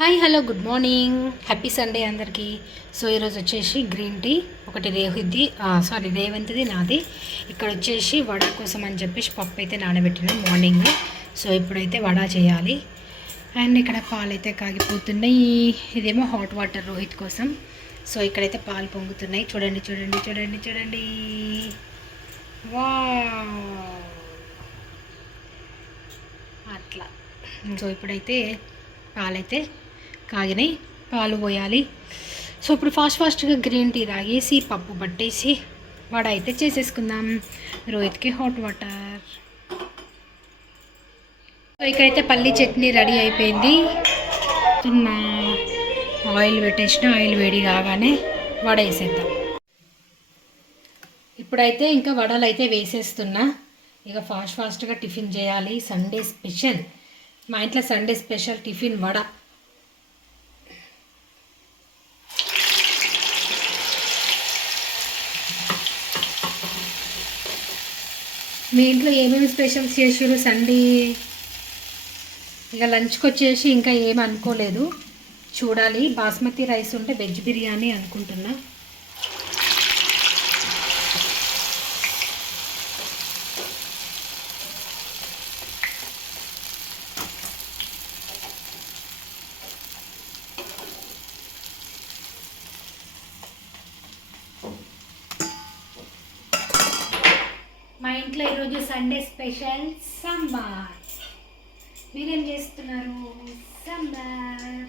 Hi hello good morning. Happy Sunday అందరికీ. So ఈరోజు వచ్చేసి గ్రీన్ టీ ఒకటి రేహుద్ది సారీ రేవంత్ది నాది. ఇక్కడ వచ్చేసి వడ కోసం అని చెప్పేసి పప్పు అయితే నానబెట్టిన మార్నింగ్. సో ఇప్పుడైతే వడ చేయాలి. అండ్ ఇక్కడ పాలు అయితే కాగిపోతున్నాయి. ఇదేమో హాట్ వాటర్ రోహిత్ కోసం. సో ఇక్కడైతే పాలు పొంగుతున్నాయి. చూడండి చూడండి చూడండి చూడండి. వా అట్లా. సో ఇప్పుడైతే పాలైతే కాగినాయి పాలు పోయాలి. సో ఇప్పుడు ఫాస్ట్ ఫాస్ట్గా గ్రీన్ టీ తాగేసి పప్పు పట్టేసి వడ అయితే చేసేసుకుందాం. రోహిత్కి హాట్ వాటర్ సో ఇక్కడైతే పల్లీ చట్నీ రెడీ అయిపోయింది. చిన్న ఆయిల్ పెట్టేసిన ఆయిల్ వేడి కాగానే వడ వేసేద్దాం. ఇప్పుడైతే ఇంకా వడలు అయితే వేసేస్తున్నా. ఇక ఫాస్ట్ ఫాస్ట్గా టిఫిన్ చేయాలి. Sunday special. మా ఇంట్లో సండే స్పెషల్ టిఫిన్ వడ. మీ ఇంట్లో ఏమేమి స్పెషల్స్ చేసారు సండే ఇక లంచ్కి వచ్చేసి ఇంకా ఏమి అనుకోలేదు. చూడాలి. బాస్మతి రైస్ ఉంటే వెజ్ బిర్యానీ అనుకుంటున్నా మా ఇంట్లో ఈరోజు సండే స్పెషల్ సాంబార్. మీరేం చేస్తున్నారు? సాంబార్.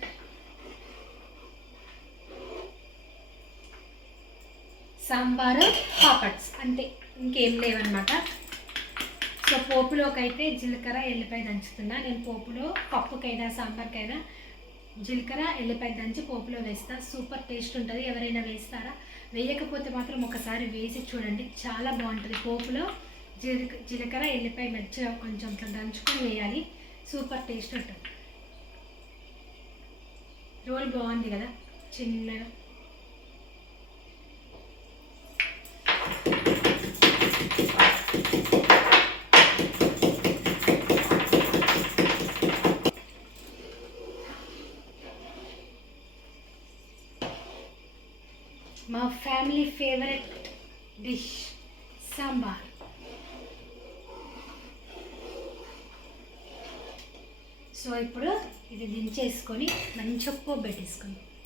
సాంబారు పాపడ్స్. అంతే ఇంకేం లేవన్నమాట. సో పోపులోకైతే జీలకర్ర ఎల్లిపాయ దంచుతున్నా. నేను పోపులో పప్పుకైనా సాంబార్కైనా జీలకర్ర ఎల్లిపాయ దంచి పోపులో వేస్తా. సూపర్ టేస్ట్ ఉంటుంది. ఎవరైనా వేస్తారా? వేయకపోతే మాత్రం ఒకసారి వేసి చూడండి. చాలా బాగుంటుంది. పోపులో జీలక జీలకర్ర ఎల్లిపాయ మంచిగా కొంచెం దంచుకొని వేయాలి. సూపర్ టేస్ట్ ఉంటుంది రోల్ బాగుంది కదా చిన్నగా. మా family favourite dish sambar. So ఇప్పుడు ఇది దించేసుకొని మంచిగా పోబెట్టేసుకుందాం సండే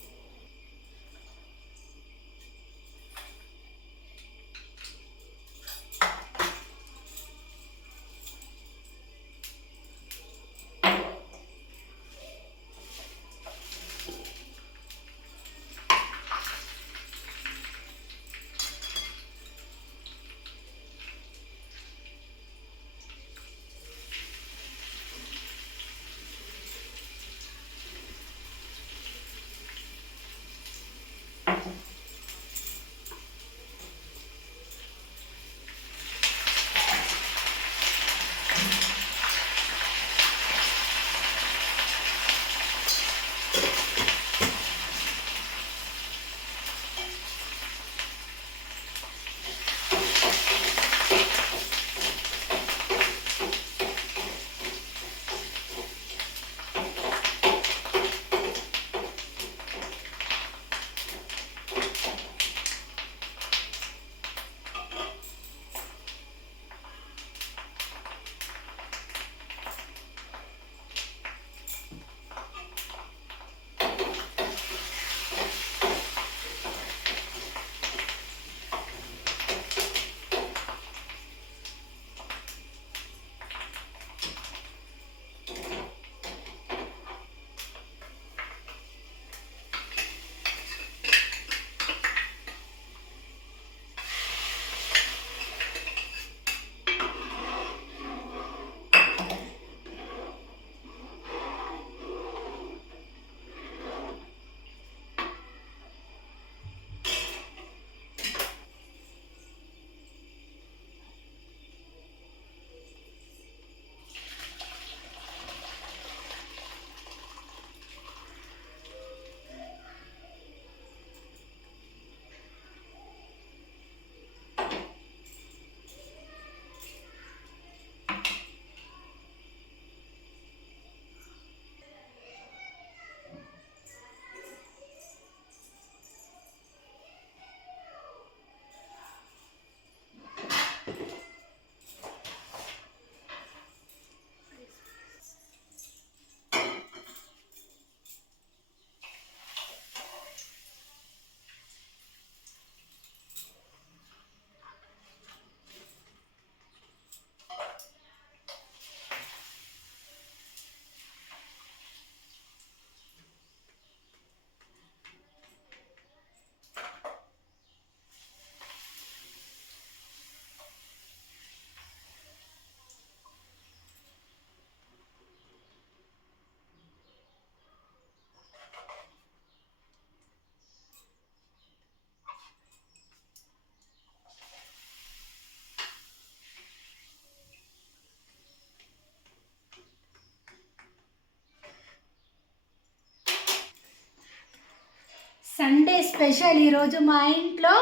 స్పెషల్ ఈరోజు మా ఇంట్లో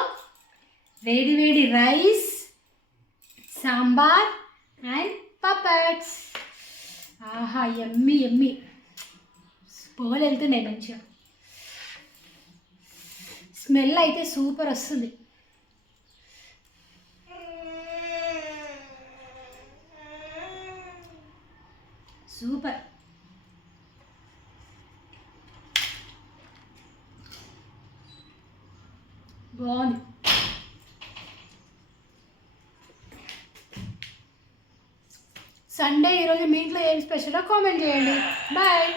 వేడి వేడి రైస్ సాంబార్ అండ్ పపట్స్. ఆహా ఎమ్మి ఎమ్మి. పొగలు వెళ్తున్నాయి మంచిగా. స్మెల్ అయితే సూపర్ వస్తుంది. సూపర్. బాగుంది. సండే ఈరోజు మీ ఇంట్లో ఏం స్పెషలో కామెంట్ చేయండి. బాయ్